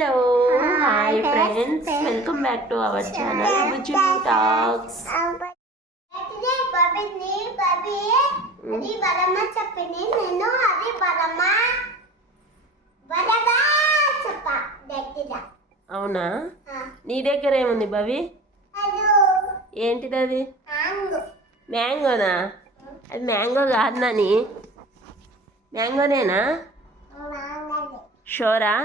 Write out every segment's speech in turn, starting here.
Hello hi friends, welcome back to our channel Bujju talks. అవునా, నీ దగ్గర ఏముంది భవి? ఏంటిది అది? మ్యాంగోనా? అది మ్యాంగో కాదు నాని, మ్యాంగోనేనా? షోరా?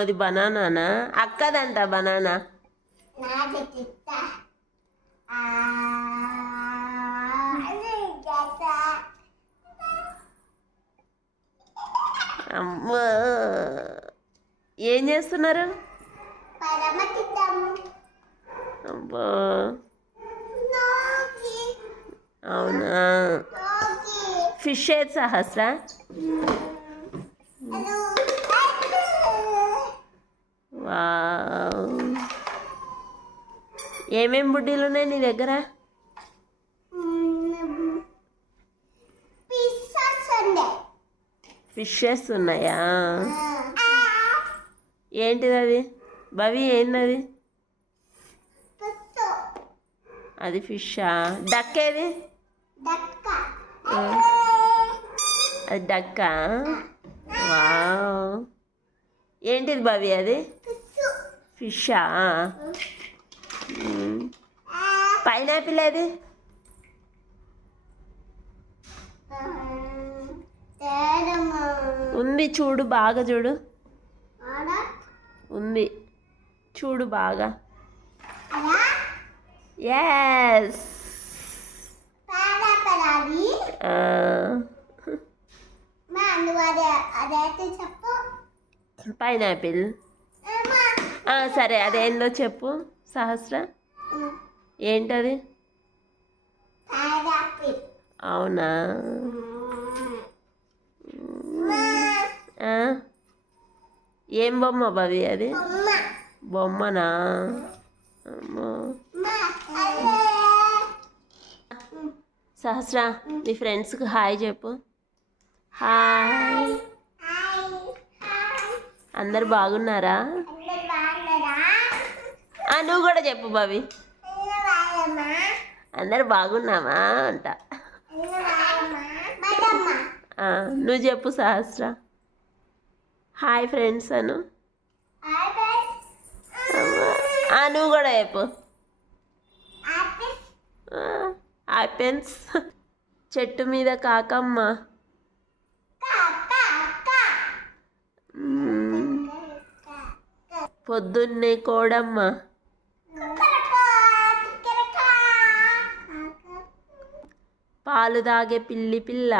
అది బనానానా? అక్కదంట బనానా. అమ్మా, ఏం చేస్తున్నారు? అబ్బా, అవునా? ఫిష్ ఏది సహస్ర? వావ్, ఏమేం బుడ్డీలు ఉన్నాయి నీ దగ్గర? ఫిషెస్ ఉన్నాయా? ఏంటిది అది భవి? ఏంటది? అది ఫిషా? డక్ ఏది? అది డక్కా? వావ్, ఏంటిది భవి అది? ఫిషా? పైనాపిల్ ఏది? ఉంది చూడు, బాగా చూడు. ఉంది చూడు బాగా. Yes, pineapple. సరే, అదేందో చెప్పు సహస్ర. ఏంటది? అవునా? ఏం బొమ్మ భవి అది? బొమ్మనా? సహస్ర, నీ ఫ్రెండ్స్కి హాయ్ చెప్పు. హాయ్. అందరు బాగున్నారా? నువ్వు కూడా చెప్పు భవి. అందరు బాగున్నామా అంట. నువ్వు చెప్పు సహస్ర. హాయ్ ఫ్రెండ్స్ అను. నువ్వు కూడా చెప్పు. ఆపిల్స్. చెట్టు మీద కాకమ్మ. పొద్దున్నే కోడమ్మ. పాలు తాగే పిల్లి పిల్ల.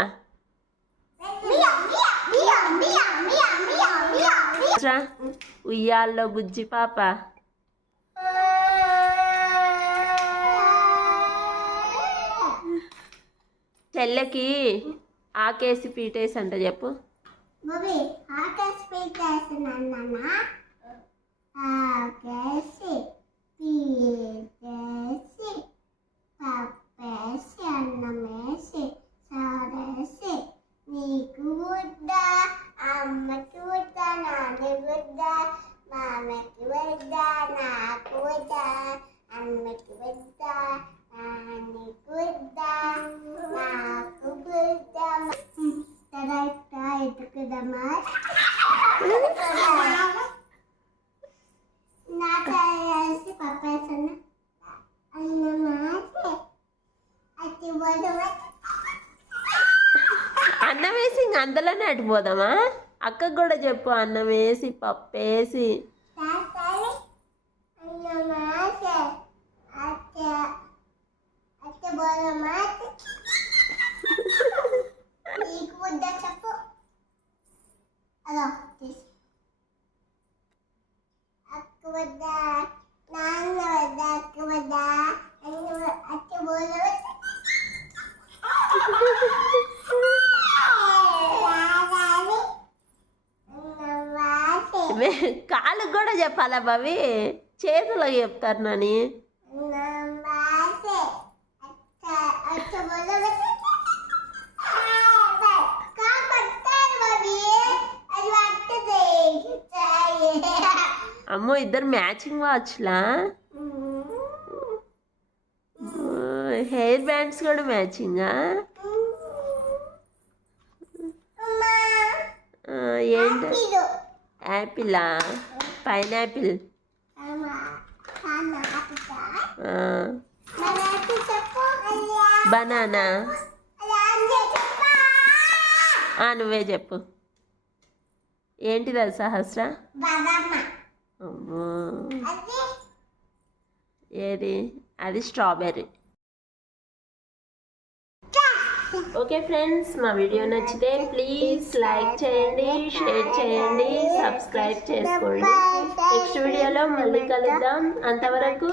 ఉయ్యాల్లో బుజ్జి పాప. చెల్లెకి ఆకేసి పీటేసి అంట చెప్పు. నీకు వద్ద అమ్మకి వద్ద నాన్న వద్ద మామకి వద్ద నాకు వద్ద అమ్మకి వద్ద నాన్నకి వద్ద నాకు వద్ద. తర్వాత ఎత్తుకుదమ్మా నాకు వేసి పప్పేసన్న అన్నం వేసి ఇంక అందులోనే అటుపోదామా? అక్కకు కూడా చెప్పు, అన్నం వేసి పప్పు వేసి. చెప్పు అదో అక్క వద్ద నాన్న వద్ద అక్క వద్ద అక్క బోల. కాళ్ళకు కూడా చెప్పాలా భవి? చేతులకు చెప్తారు నాని. అమ్మో ఇద్దరు మ్యాచింగ్ వాచ్లా. హెయిర్ బ్యాండ్స్ కూడా మ్యాచింగా. ఏంటి యాపిలా? పైనాపిల్. బనానా. నువ్వే చెప్పు. ఏంటిది అది సహస్ర? అమ్మో ఏది? అది స్ట్రాబెర్రీ. ఓకే ఫ్రెండ్స్, మా వీడియో నచ్చితే ప్లీజ్ లైక్ చేయండి, షేర్ చేయండి, సబ్స్క్రైబ్ చేసుకోండి. నెక్స్ట్ వీడియోలో మళ్ళీ కలుద్దాం. అంతవరకు